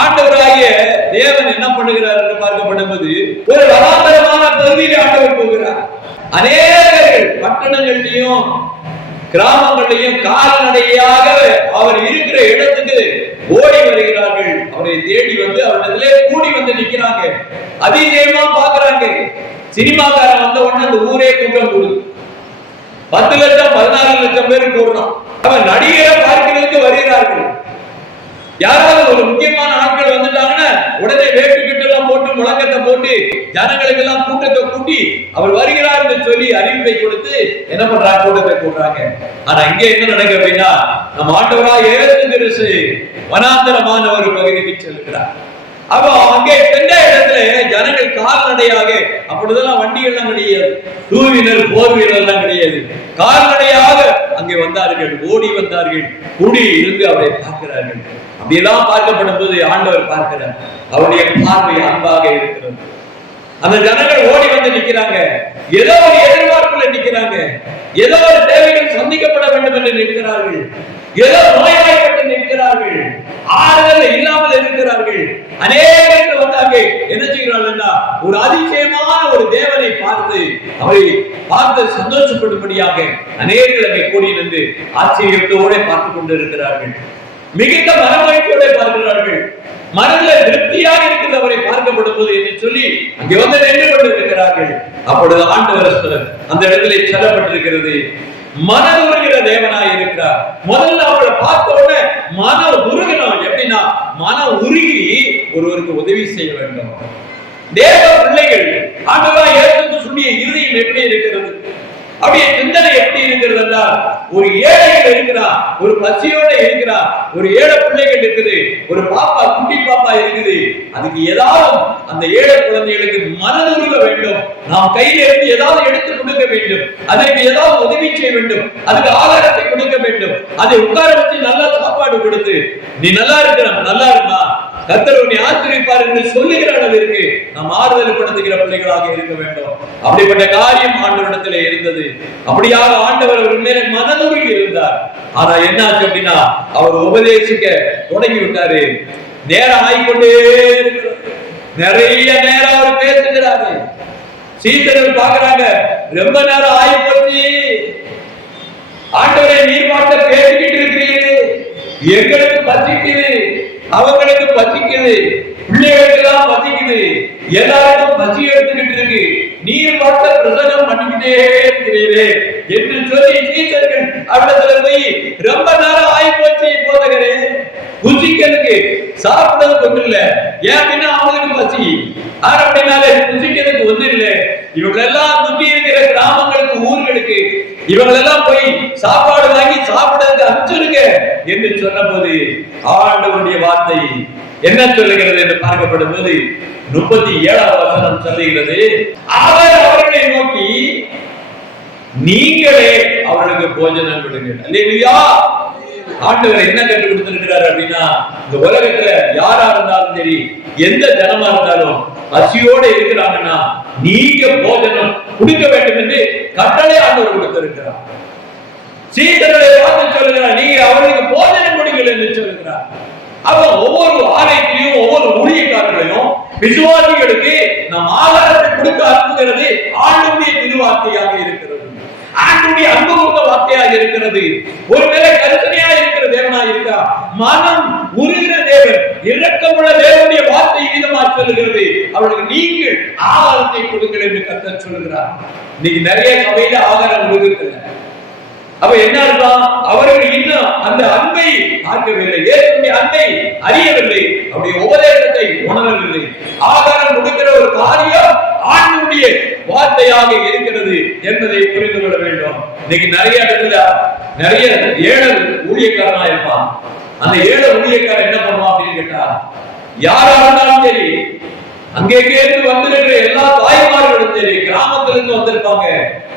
ஆண்டவராகிய தேவன் என்ன பண்ணுகிறார் என்று பார்க்கப்படும்போது ஒரு வனாந்தரமான பகுதியில் ஆண்டவர் போகிறார். அநேகர்கள் பட்டணங்கள்லையும் கிராமங்களையும் கால்நடையாக அவர் இருக்கிற இடத்துக்கு ஓடி வருகிறார்கள். அவரை தேடி வந்து அவரிடத்திலே கூடி வந்து நிக்கிறாங்க. அதிசயமா பாக்குறாங்க. சினிமாக்காரன் வந்த உடனே அந்த ஊரே கூட்டம் கூடுது. 10 லட்சம் 14 லட்சம் பேர் கூடுறான். அவன் நடிகரை பார்க்கிறதுக்கு வருகிறார்கள். யாராவது ஒரு முக்கியமான ஆட்கள் வந்துட்டாங்கன்னா உடனே வேட்டுக்கிட்டு எல்லாம் போட்டு முழக்கத்தை போட்டு ஜனங்களுக்கு எல்லாம் கூட்டத்தை கூட்டி அவர் வருகிறார் என்று சொல்லி அறிவிப்பை கொடுத்து என்ன பண்றாங்க, கூட்டத்தை கூட்டுறாங்க. ஆனா இங்க என்ன நடக்குது அப்படின்னா, நம்ம ஆண்டவராகிய இயேசு கிறிஸ்து வனாந்தரமான ஒரு பகுதிக்கு செல்கிறார். அப்போ அங்கே சென்ற இடத்துல ஜனங்கள் கால்நடையாக, அப்பொழுதெல்லாம் வண்டிகள்லாம் கிடையாது, 2 வீலர் 4 வீலர் எல்லாம் கிடையாது, கால்நடையாக அங்கே வந்தார்கள், ஓடி வந்தார்கள், கூடி இருந்து அவரை பார்க்கிறார்கள். அப்படியெல்லாம் பார்க்கப்படும் போது ஆண்டவர் பார்க்கிறார். அவருடைய பார்வை அன்பாக இருக்கிறது. அந்த ஜனங்கள் ஓடி வந்து நிற்கிறாங்க. ஏதோ ஒரு எதிர்பார்ப்புல நிற்கிறாங்க. ஏதோ ஒரு தேவைகள் சந்திக்கப்பட வேண்டும் என்று நிற்கிறார்கள். ஏதோ நோய்வாய்ப்பட்டு நிற்கிறார்கள். ஆறுதல் இல்லாமல் இருக்கிறார்கள். அநேகர்கள் வந்தாங்க. என்ன செய்கிறார்கள்? ஒரு அதிசயமான ஒரு தேவனை பார்த்து அவரை பார்த்து சந்தோஷப்படும்படியாக அநேகர்கள் அங்கே கூடி நின்று ஆச்சரியத்தோடு பார்த்து கொண்டிருக்கிறார்கள். மிகுந்த மனமகிழ்ச்சியோட பார்க்கிறார்கள். மனதில் திருப்தியாக இருக்கிறது அவரை பார்க்கப்படும் போது என்று சொல்லி அங்கே வந்து நின்று கொண்டிருக்கிறார்கள். அப்பொழுது ஆண்டவர் அந்த இடத்திலே சொல்லப்பட்டிருக்கிறது, மனம் உருகிற தேவனாய் இருக்கிறார். முதல்ல அவரை பார்த்த உடனே மனம் உருகணும். எப்படின்னா, மனம் உருகி ஒருவருக்கு உதவி செய்ய வேண்டும். தேவ பிள்ளைகள் ஆண்டவராய் இயேசு சொல்லிய இருதயம் எப்படி இருக்கிறது, அப்படியே சிந்தனை எப்படி இருக்கிறது என்றால், ஒரு ஏழைகள் இருக்கிறார், ஒரு பசியோட இருக்கிறார், ஒரு ஏழை பிள்ளைகள் இருக்குது, ஒரு பாப்பா குட்டி பாப்பா இருக்குது. அதுக்கு ஏதாவது அந்த ஏழை குழந்தைகளுக்கு மனதுருக வேண்டும். நாம் கையில இருந்து ஏதாவது எடுத்து கொடுக்க வேண்டும். அதற்கு ஏதாவது உதவி செய்ய வேண்டும். அதுக்கு ஆகாரத்தை கொடுக்க வேண்டும். அதை உட்கார வச்சு நல்ல சாப்பாடு கொடுத்து, நீ நல்லா இருக்கிற, நல்லா இருந்தா கர்த்தர் உன்னை ஆசீர்வதிப்பார் என்று சொல்லுகிற அளவிற்கு நாம் ஆறுதல் படுத்துகிற பிள்ளைகளாக இருக்க வேண்டும். அப்படிப்பட்ட காரியம் ஆண்டவரிடத்திலே இருந்தது. அப்படியாக ஆண்டவர் அவர் மேலே மனதுருகி இருந்தார். ஆனா என்ன ஆச்சு அப்படின்னா, அவர் உபதேசிக்க தொடங்கி விட்டாரு. நேரம் ஆகிக்கொண்டே இருக்கிறது. நிறைய நேரம் அவர் பேசுகிறாரு. சீடர்கள் பார்க்கிறாங்க, ரொம்ப நேரம் ஆகி போச்சு, ஆண்டவரை நீர் பாட்ட பேசிக்கிட்டு இருக்கிறீர்கள், எங்களுக்கு பசிக்குது, அவங்களுக்கு பசிக்குது, பிள்ளைகளுக்கு தான் பசிக்குது, எல்லாருக்கும் பசி எடுத்துக்கிட்டு இருக்கு, நீர் பாட்ட பிரசங்கம் பண்ணிக்கிட்டே இருக்கிறீரே என்று சொல்லி சீடர்கள் அவரிடத்துல போய், ரொம்ப நேரம் ஆகி போச்சு போதகரே, புசிக்கிறதுக்கு சாப்பிடுறதுக்கு ஒண்ணு இல்ல, ஏன் அப்படின்னா அவங்களுக்கு பசி, அப்படின்னாலே புசிக்கிறதுக்கு ஒண்ணு இல்ல, இவங்களெல்லாம் சுற்றி இருக்கிற கிராமங்களுக்கு ஊர்களுக்கு இவங்களெல்லாம் போய் சாப்பாடு வாங்கி சாப்பிடுறதுக்கு அனுப்பிச்சிருங்க என்று சொன்ன போது ஆண்டவருடைய வார்த்தை என்ன சொல்லுகிறது என்று பார்க்கப்படும் போது 37ஆம் வசனம் சொல்லுகிறது, அவர் அவர்களை நோக்கி நீங்களே அவர்களுக்கு போஜனம் விடுங்கள். அல்லேலூயா. ஆண்டவர் என்ன கற்றுக் கொடுத்திருக்கிறார் அப்படின்னா, இந்த உலகத்துல யாரா இருந்தாலும் சரி, எந்த ஜனமா இருந்தாலும் பசியோட இருக்கிறாங்கன்னா நீங்க போஜனம் கொடுக்க வேண்டும் என்று கட்டளை ஆண்டவர் கொடுத்திருக்கிறார். சீடர்களை பார்த்து சொல்லுகிறார், நீங்க அவர்களுக்கு போஜனம் கொடுங்கள் என்று சொல்லுகிறார். அப்ப ஒவ்வொரு ஆலயத்திலையும் ஒவ்வொரு ஊழியக்காரர்களையும் விசுவாசிகளுக்கு நாம் ஆகாரத்தை கொடுக்க அனுப்புகிறது ஆண்டவருடைய திருவார்த்தையாக இருக்கிறது. ஆண்டவருடைய அன்பு கொண்ட வார்த்தையாக இருக்கிறது. ஒருவேளை கருத்தனையாக இருக்கிற தேவனாக இருக்கா, மனம் உருகிற தேவன், இரக்கமுள்ள தேவனுடைய வார்த்தை விதமாக சொல்லுகிறது, அவர்களுக்கு நீங்கள் ஆகாரத்தை கொடுங்கள் என்று கர்த்தர் சொல்லுகிறார். இன்னைக்கு நிறைய சபையில ஆகாரம் கொடுக்கல. அப்ப என்ன அர்த்தம்? அவர்கள் இன்னும் அந்த அன்பை பார்க்கவில்லை, இயேசுவின் அன்பை அறியவில்லை, அவருடைய உபதேசத்தை உணரவில்லை. ஆகாரம் கொடுக்கிற ஒரு காரியம் ஆண்டவருடைய வார்த்தையாக இருக்கிறது என்பதை புரிந்து கொள்ள வேண்டும். இன்னைக்கு நிறைய இடத்துல நிறைய ஏழை ஊழியக்காரனா இருப்பான். அந்த ஏழை ஊழியக்காரன் என்ன பண்ணுவான் அப்படின்னு கேட்டா, யாரா இருந்தாலும் சரி, அங்கே இருந்து வந்திருக்கிற எல்லா தாய்மார்களும் சரி, கிராமத்துல இருந்து வந்திருப்பாங்க,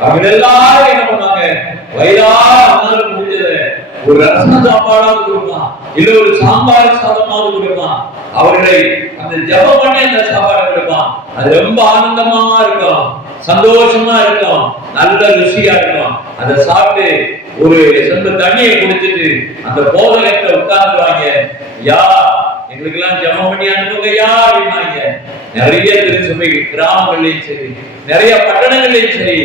அவங்க எல்லாரும் என்ன பண்ணாங்க, வயிறார முடிஞ்சது ஒரு ரசன சாப்பாடாவது கொடுப்பான், இல்ல ஒரு சாம்பார் சாதமாவது கொடுப்பான். அவர்களை அந்த ஜபம் பண்ணி அந்த சாப்பாடை கொடுப்பான். அது ரொம்ப ஆனந்தமா இருக்கும், சந்தோஷமா இருக்கும், நல்ல ருசியா இருக்கும். அதை சாப்பிட்டு ஒரு சொந்த தண்ணியை குடிச்சிட்டு அந்த போதகத்தை உட்கார்ந்துருவாங்க. யா எங்களுக்கு எல்லாம் ஜெபம் பண்ணி அனுப்புங்கய்யா அப்படின்னாங்க. நிறைய திருச்சபை கிராமங்கள்லயும் சரி, நிறைய பட்டணங்கள்லயும் சரி,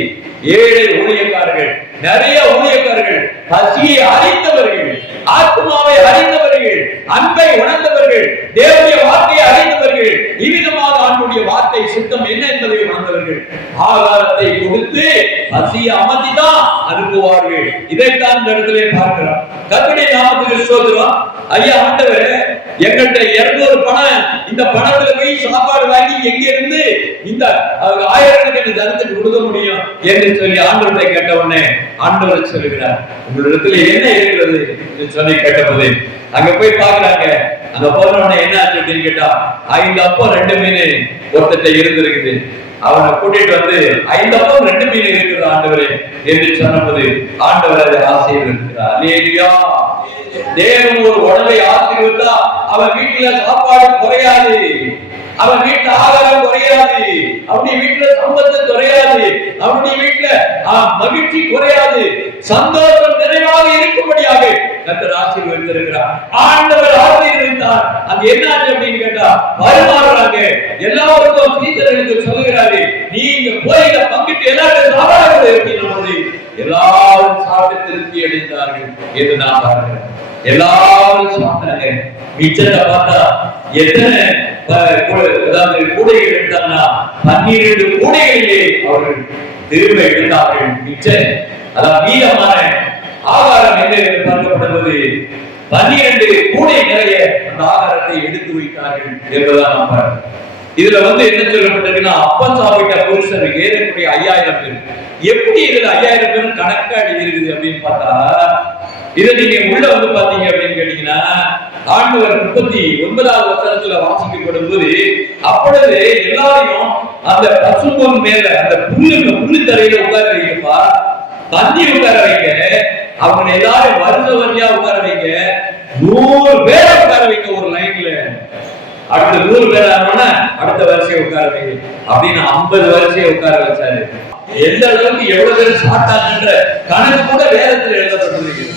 ஏழை ஊழியக்காரர்கள், நிறைய ஊழியக்காரர்கள், பசியை அறிந்தவர்கள், ஆத்மாவை அறிந்தவர்கள், அன்பை உணர்ந்தவர்கள், தேவனுடைய வார்த்தையை அறிந்தவர்கள், இவ்விதமாக ஆண்டுடைய வார்த்தை சுத்தம் என்ன என்பதை உணர்ந்தவர்கள் ஆகாரத்தை கொடுத்து பசியை அமர்த்திதான் அனுப்புவார்கள். இதைத்தான் இந்த இடத்திலே பார்க்கிறோம். கர்த்தருடைய நாமத்துக்கு ஸ்தோத்திரம். ஐயா ஆண்டவரே, எங்கள்கிட்ட 200 பணம், இந்த பணத்துல போய் சாப்பாடு வாங்கி எங்க இருந்து இந்த ஆயிரக்கணக்கான ஜனத்துக்கு கொடுக்க முடியும் என்று சொல்லி ஆண்டவரை கேட்ட உடனே ஆண்டவர் சொல்லுகிறார், உங்களிடத்துல என்ன இருக்கிறது என்று சொல்லி கேட்டபோது அங்க போய் பாக்குறாங்க. அங்க போன உடனே என்ன ஆச்சு அப்படின்னு கேட்டா, 5 அப்பம் 2 மீன் ஒருத்தட்ட இருந்திருக்குது. அவனை கூட்டிட்டு வந்து 5 அப்பம் 2 மீன் இருக்குது ஆண்டவரே என்று சொன்னபோது ஆண்டவர் அதை ஆசீர்வதிக்கிறார். அல்லேலூயா. தேவன் ஒரு உடலை ஆசீர்வதித்தா அவன் வீட்டுல சாப்பாடு குறையாது, அவன் வீட்டுல ஆகாரம் குறையாது, அவனுடைய வீட்டுல சம்பத்து குறையாது, அவனுடைய வீட்டுல மகிழ்ச்சி குறையாது, சந்தோஷம் நிறைவாக இருக்கும்படியாக கர்த்தர் ஆசீர்வதித்திருக்கிறார். ஆண்டவர் ஆசீர்வதித்தார். அது என்ன ஆச்சு அப்படின்னு கேட்டா, பரிமாறுறாங்க. எல்லாருக்கும் சீசர்களுக்கு சொல்லுகிறாரு, நீங்க போய் இதை பங்கிட்டு எல்லாரும் சாப்பிடாது அப்படின்னு எல்லாரும் சாப்பிட்டு திருப்தி அடைந்தார்கள் என்று நான் பார்க்கிறேன். எல்லாரும் சாப்பிட்டாங்க. மிச்சத்தை பார்த்தா எத்தனை கூடைகள் எடுத்தாங்கன்னா 12 கூடைகளிலே அவர்கள் திரும்ப எடுத்தார்கள். மிச்சம் அதான் மீதமான ஆகாரம் என்ன என்று பார்க்கப்படுவது 12 கூடை நிறைய அந்த ஆகாரத்தை எடுத்து வைத்தார்கள் என்பதான் நாம் பார்க்கிறோம். இதுல என்ன சொல்லப்பட்டிருக்குன்னா, அப்பம் சாப்பிட்ட புருஷர் ஏறக்கூடிய 5000 பேர். எப்படி இதுல 5000 பேரும் கணக்கா எழுதிருக்குது அப்படின்னு பார்த்தா, இதை நீங்க உள்ள பாத்தீங்க அப்படின்னு கேட்டீங்கன்னா, ஆண்டவர் 39வது வசனத்துல வாசிக்கப்படும் போது, அப்பொழுது எல்லாரையும் அந்த பசும்பொன் மேல அந்த புல்லு தரையில உட்கார வைக்கப்பா, தண்ணி உட்கார வைங்க, அவங்க எல்லாரும் வருஷ வரியா உட்கார வைங்க, 100 பேரை உட்கார வைங்க ஒரு லைன்ல. அடுத்த 100 பேர் ஆனோன்னா அடுத்த வரிசையை உட்கார வைங்க அப்படின்னு 50 வரிசையை உட்கார வச்சாரு. எந்த அளவுக்கு எவ்வளவு பேர் சாப்பிட்டாங்கன்ற கணக்கு கூட வேதத்தில் எழுதப்பட்டிருக்கிறது.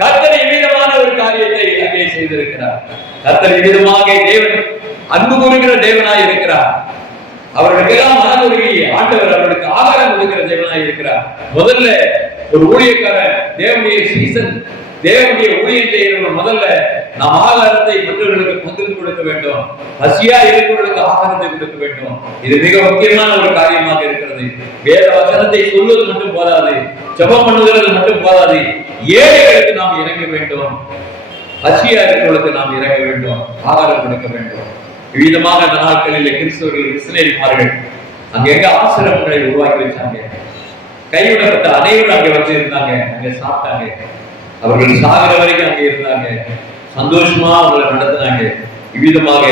கர்த்தர் இவ்விதமான ஒரு காரியத்தை அங்கே செய்திருக்கிறார். கர்த்தர் இவ்விதமாக தேவன் அன்பு கூறுகிற தேவனாய் இருக்கிறார். அவர்களுக்கெல்லாம் மனதுருகி ஆண்டவர் அவர்களுக்கு ஆகாரம் கொடுக்கிற தேவனாய் இருக்கிறார். முதல்ல ஒரு ஊழியக்காரன் தேவனுடைய சீசன், தேவனுடைய ஊழியத்தை முதல்ல நாம் ஆகாரத்தை மற்றவர்களுக்கு பகிர்ந்து கொடுக்க வேண்டும். பசியா இருக்கிறவர்களுக்கு ஆகாரத்தை கொடுக்க வேண்டும். இது மிக முக்கியமான ஒரு காரியமாக இருக்கிறது. வேத வசனத்தை சொல்வது மட்டும் போதாது, ஜெபம் பண்ணுகிறது மட்டும் போதாது, ஏழைகளுக்கு நாம் இறங்க வேண்டும், பசியா இருக்கிறவர்களுக்கு நாம் இறங்க வேண்டும், ஆகாரம் கொடுக்க வேண்டும். விதமாக அந்த நாட்களில் கிறிஸ்தவர்கள் மிஷனரிமார்கள் அங்கங்க ஆசிரமங்களை உருவாக்கி வச்சாங்க. கைவிடப்பட்ட அனைவரும் அங்கே வச்சு இருந்தாங்க, அங்க சாப்பிட்டாங்க, அவர்கள் சாகிற வரைக்கும் அங்கே இருந்தாங்க, சந்தோஷமா அவங்களை நடத்தினாங்க. இவ்விதமாக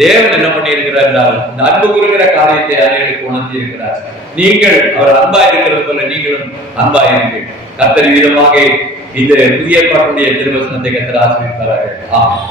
தேவன் என்ன பண்ணி இருக்கிறார் என்றால், இந்த அன்பு கூறுகிற காரியத்தை அனைவருக்கு உணர்த்தி இருக்கிறார். நீங்கள் அவர் அன்பா இருக்கிறது போல நீங்களும் அன்பா இருங்கள். கர்த்தர் விதமாக இந்த புதிய பாட்டுடைய திருவசனத்தை கர்த்தர் ஆசீர்வதிப்பார்கள். ஆமென்.